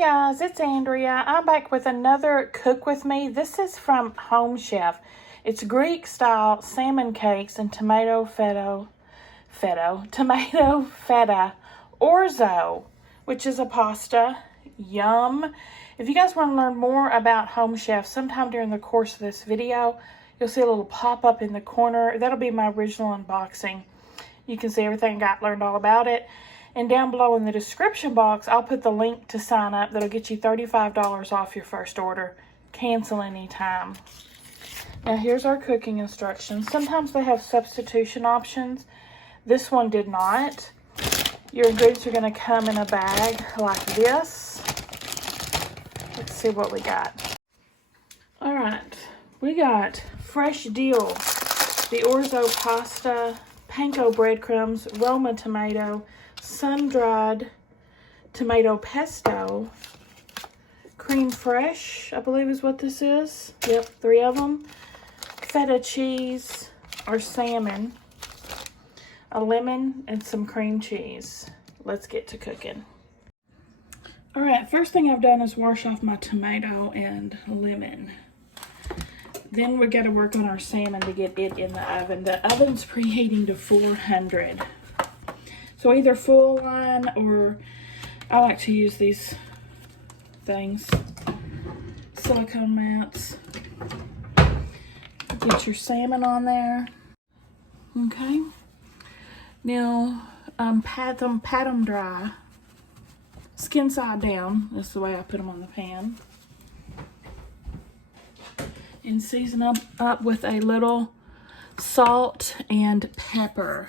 guys, it's Andrea. I'm back with another Cook With Me. This is from Home Chef. It's Greek style salmon cakes and tomato feta orzo, which is a pasta. Yum. If you guys want to learn more about Home Chef, sometime during the course of this video, you'll see a little pop-up in the corner. That'll be my original unboxing. You can see everything I learned all about it. And down below in the description box, I'll put the link to sign up. That'll get you $35 off your first order. Cancel anytime. Now here's our cooking instructions. Sometimes they have substitution options. This one did not. Your ingredients are going to come in a bag like this. Let's see what we got. All right, we got fresh dill, the orzo pasta, panko breadcrumbs, Roma tomato, sun-dried tomato pesto, cream fresh, I believe is what this is. Yep, 3 of them. Feta cheese or salmon, a lemon, and some cream cheese. Let's get to cooking. All right, first thing I've done is wash off my tomato and lemon. Then we got to work on our salmon to get it in the oven. The oven's preheating to 400. So either full line, or I like to use these things, silicone mats. Get your salmon on there. Okay. Now, pat them dry. Skin side down. That's the way I put them on the pan. And season them up with a little salt and pepper.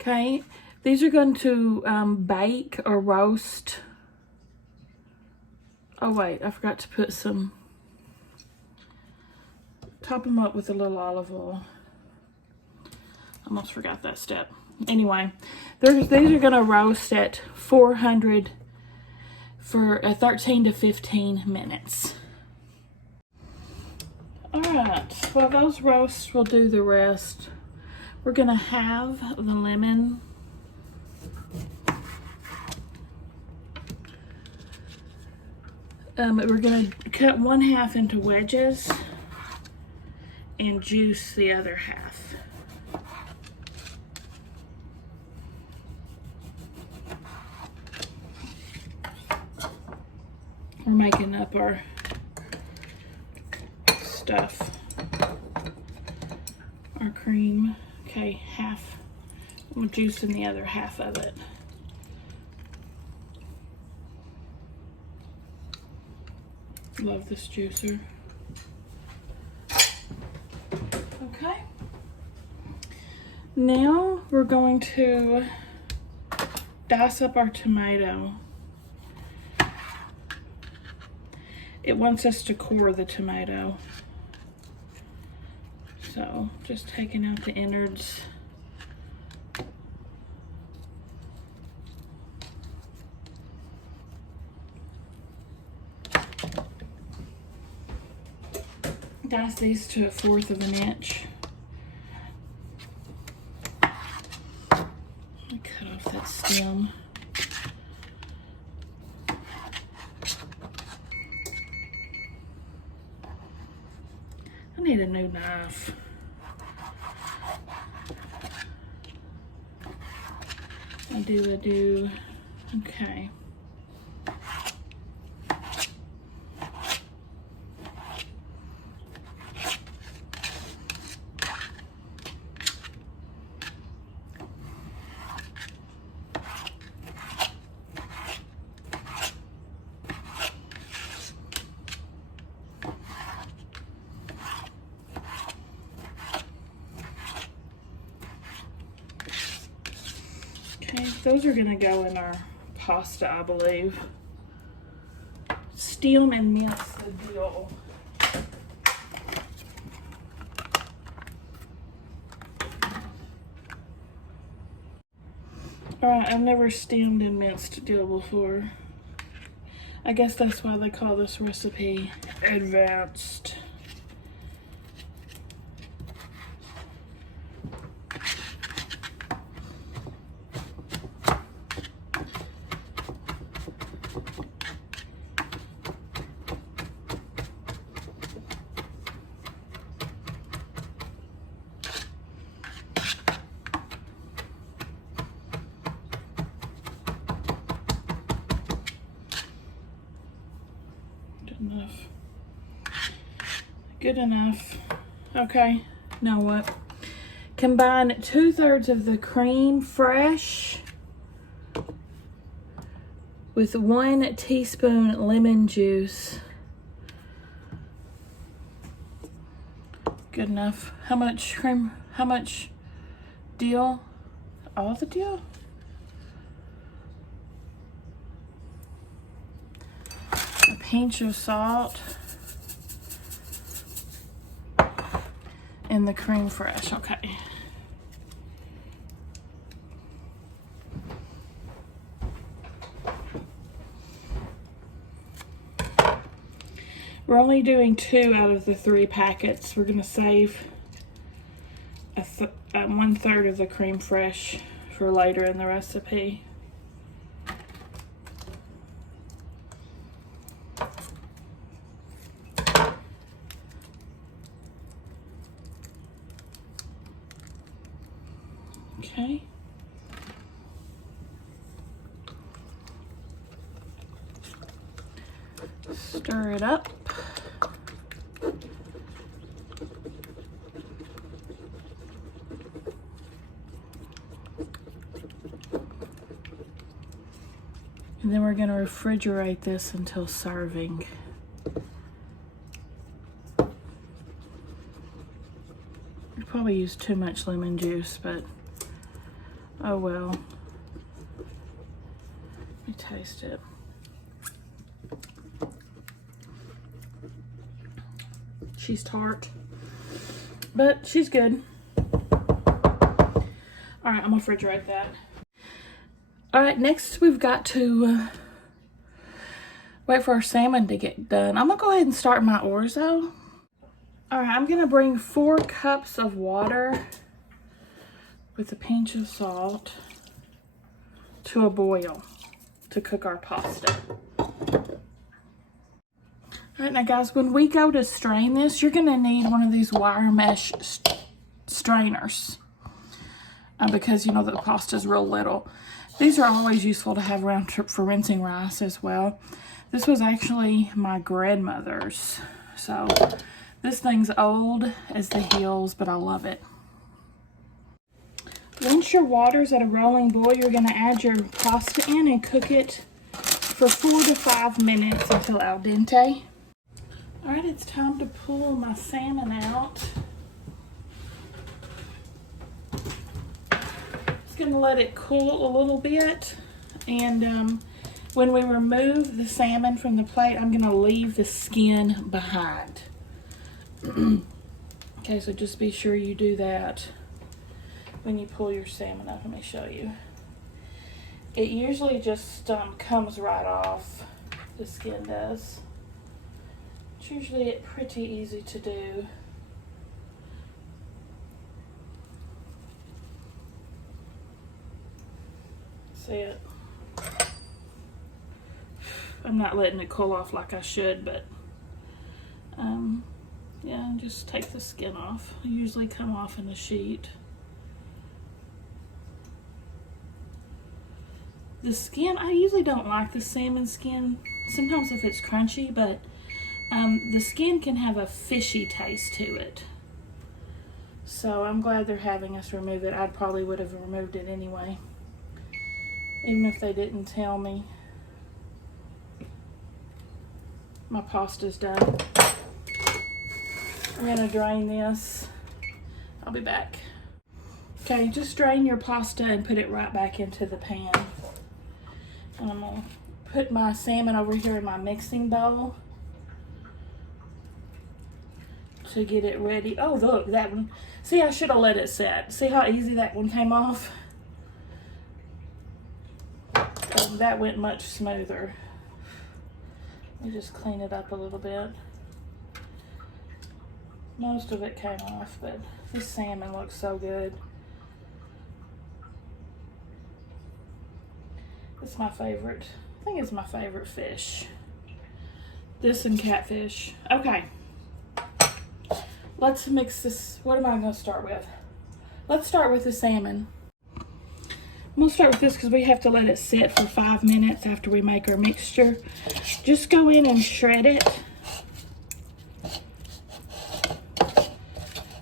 Okay, these are going to bake or roast. Oh wait, I forgot to put some, top them up with a little olive oil. Almost forgot that step. Anyway, these are going to roast at 400 for 13 to 15 minutes. Alright, while those roast, we'll do the rest. We're going to have the lemon. We're going to cut 1/2 into wedges and juice the other half. We're making up our stuff, our cream. Okay, half. I'm juicing the other half of it. Love this juicer. Okay. Now we're going to dice up our tomato. It wants us to core the tomato. So just taking out the innards. Dice these to 1/4 of an inch. Let me cut off that stem. I need a new knife. I do. Okay. Okay, those are gonna go in our pasta, I believe. Steam and mince the dill. Alright, I've never steamed and minced dill before. I guess that's why they call this recipe advanced. Good enough. Good enough. Okay, now what? Combine 2/3 of the cream fresh with 1 teaspoon lemon juice. Good enough. How much cream? How much deal? All the deal? A pinch of salt. And the cream fresh, okay. We're only doing 2 out of the 3 packets. We're gonna save 1/3 of the cream fresh for later in the recipe. Okay. Stir it up. And then we're going to refrigerate this until serving. We probably used too much lemon juice, but oh well. Let me taste it. She's tart, but she's good. All right, I'm gonna refrigerate that. All right, next we've got to wait for our salmon to get done. I'm gonna go ahead and start my orzo. All right, I'm gonna bring 4 cups of water with a pinch of salt to a boil to cook our pasta. All right, now guys, when we go to strain this, you're gonna need one of these wire mesh strainers because you know that the pasta is real little. These are always useful to have around for rinsing rice as well. This was actually my grandmother's. So this thing's old as the hills, but I love it. Once your water's at a rolling boil, you're gonna add your pasta in and cook it for 4 to 5 minutes until al dente. All right, it's time to pull my salmon out. Going to let it cool a little bit, and when we remove the salmon from the plate, I'm going to leave the skin behind. Okay, so just be sure you do that when you pull your salmon up. Let me show you. It usually just comes right off, the skin does. It's usually pretty easy to do. See it? I'm not letting it cool off like I should, but yeah, just take the skin off. I usually come off in a sheet. The skin, I usually don't like the salmon skin. Sometimes if it's crunchy, but the skin can have a fishy taste to it. So I'm glad they're having us remove it. I probably would have removed it anyway, even if they didn't tell me. My pasta's done. I'm gonna drain this. I'll be back. Okay, just drain your pasta and put it right back into the pan. And I'm gonna put my salmon over here in my mixing bowl to get it ready. Oh, look, that one. See, I should have let it set. See how easy that one came off? That went much smoother. Let me just clean it up a little bit. Most of it came off, but this salmon looks so good. It's my favorite. I think it's my favorite fish. This and catfish. Okay. Let's mix this. What am I going to start with? Let's start with the salmon. I'm gonna start with this because we have to let it sit for 5 minutes after we make our mixture. Just go in and shred it,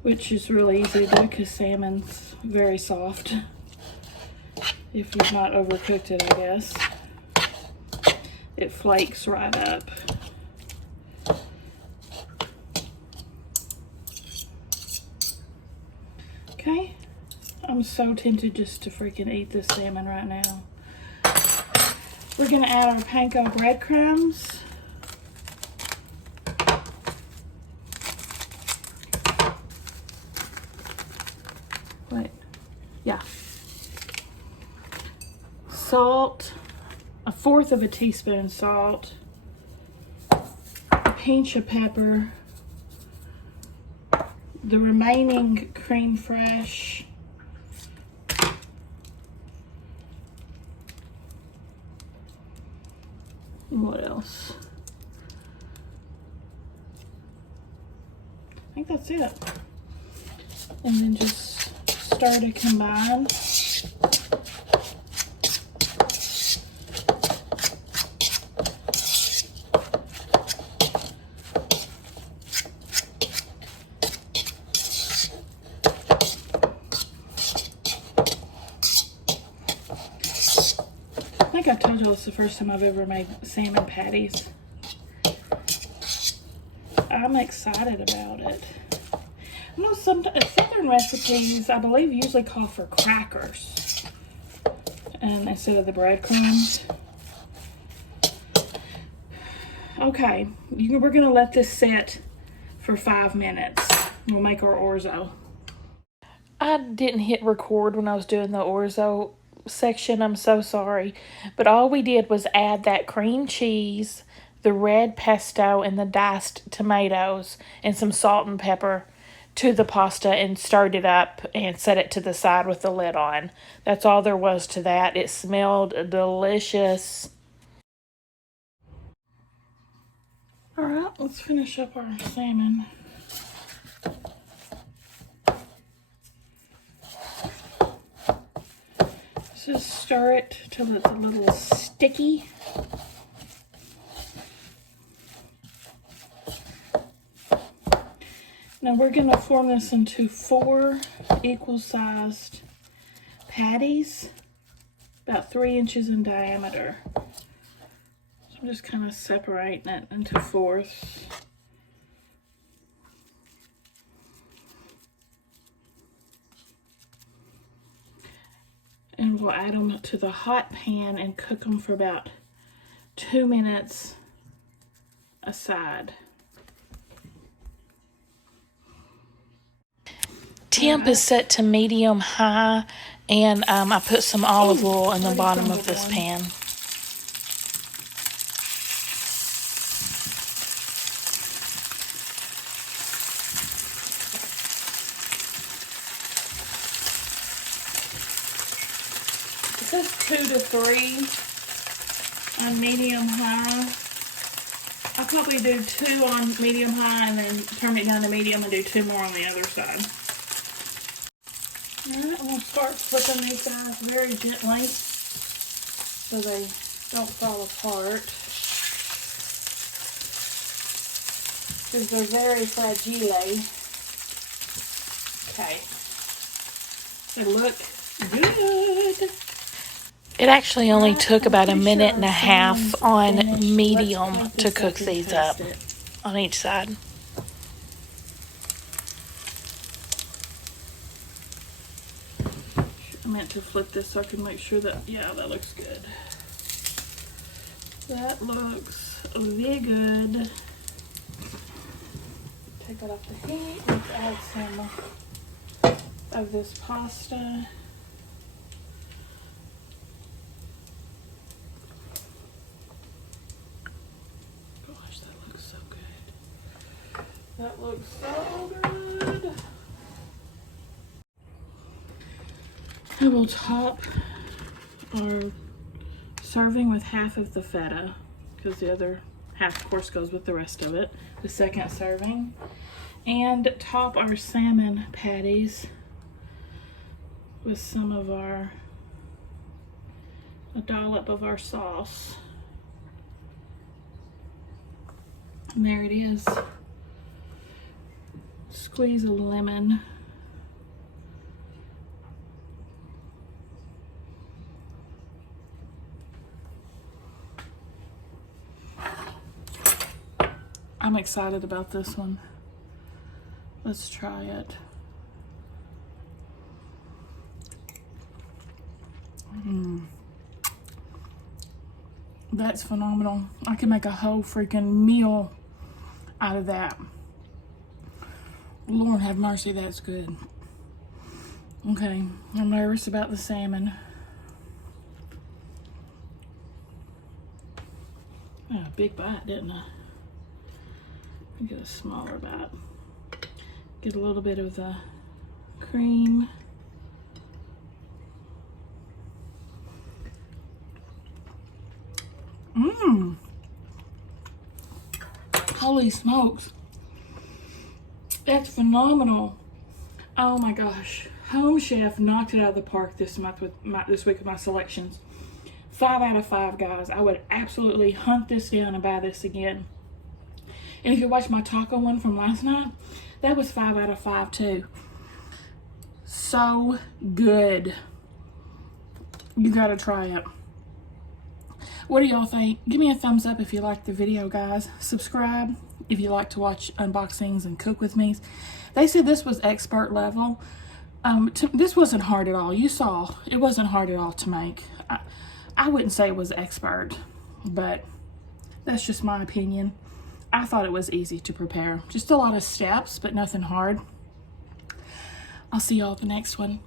which is really easy to do because salmon's very soft. If you've not overcooked it, I guess. It flakes right up. Okay. I'm so tempted just to freaking eat this salmon right now. We're gonna add our panko breadcrumbs. Wait, yeah. Salt, 1/4 of a teaspoon salt, a pinch of pepper, the remaining creme fraiche, what else? I think that's it. And then just stir to combine. I think I've told you it's the first time I've ever made salmon patties. I'm excited about it. I know some southern recipes, I believe, usually call for crackers instead of the breadcrumbs. Okay, we're gonna let this sit for 5 minutes. We'll make our orzo. I didn't hit record when I was doing the orzo section. I'm so sorry. But all we did was add that cream cheese, the red pesto, and the diced tomatoes, and some salt and pepper to the pasta and stirred it up and set it to the side with the lid on. That's all there was to that. It smelled delicious. All right, let's finish up our salmon. Just stir it till it's a little sticky. Now we're going to form this into 4 equal-sized patties, about 3 inches in diameter. So I'm just kind of separating it into 4ths. And we'll add them to the hot pan and cook them for about 2 minutes aside. Temp is set to medium high, and I put some olive oil in the bottom of this pan. It says 2 to 3 on medium high. I'll probably do 2 on medium high and then turn it down to medium and do 2 more on the other side. Alright, I'm going to start flipping these guys very gently so they don't fall apart, because they're very fragile. Okay, they look good. It actually only took about 1.5 minutes on medium to cook these up on each side. I meant to flip this so I can make sure that, yeah, that looks good. That looks very good. Take that off the heat. Let's add some of this pasta. Gosh, that looks so good. That looks so good. I will top our serving with half of the feta, because the other half, of course, goes with the rest of it. The second serving. And top our salmon patties with some of our a dollop of our sauce. And there it is. Squeeze a lemon. I'm excited about this one. Let's try it. That's phenomenal. I can make a whole freaking meal out of that. Lord have mercy, that's good. Okay, I'm nervous about the salmon. Oh, a big bite, didn't I? Get a smaller bite. Get a little bit of the cream. Mmm. Holy smokes. That's phenomenal. Oh my gosh. Home Chef knocked it out of the park this week with my selections. 5 out of 5, guys. I would absolutely hunt this down and buy this again. And if you watch my taco one from last night, that was 5 out of 5 too. So good. You gotta try it. What do y'all think? Give me a thumbs up if you liked the video, guys. Subscribe if you like to watch unboxings and cook with me. They said this was expert level. This wasn't hard at all. You saw, it wasn't hard at all to make. I wouldn't say it was expert, but that's just my opinion. I thought it was easy to prepare. Just a lot of steps, but nothing hard. I'll see y'all at the next one.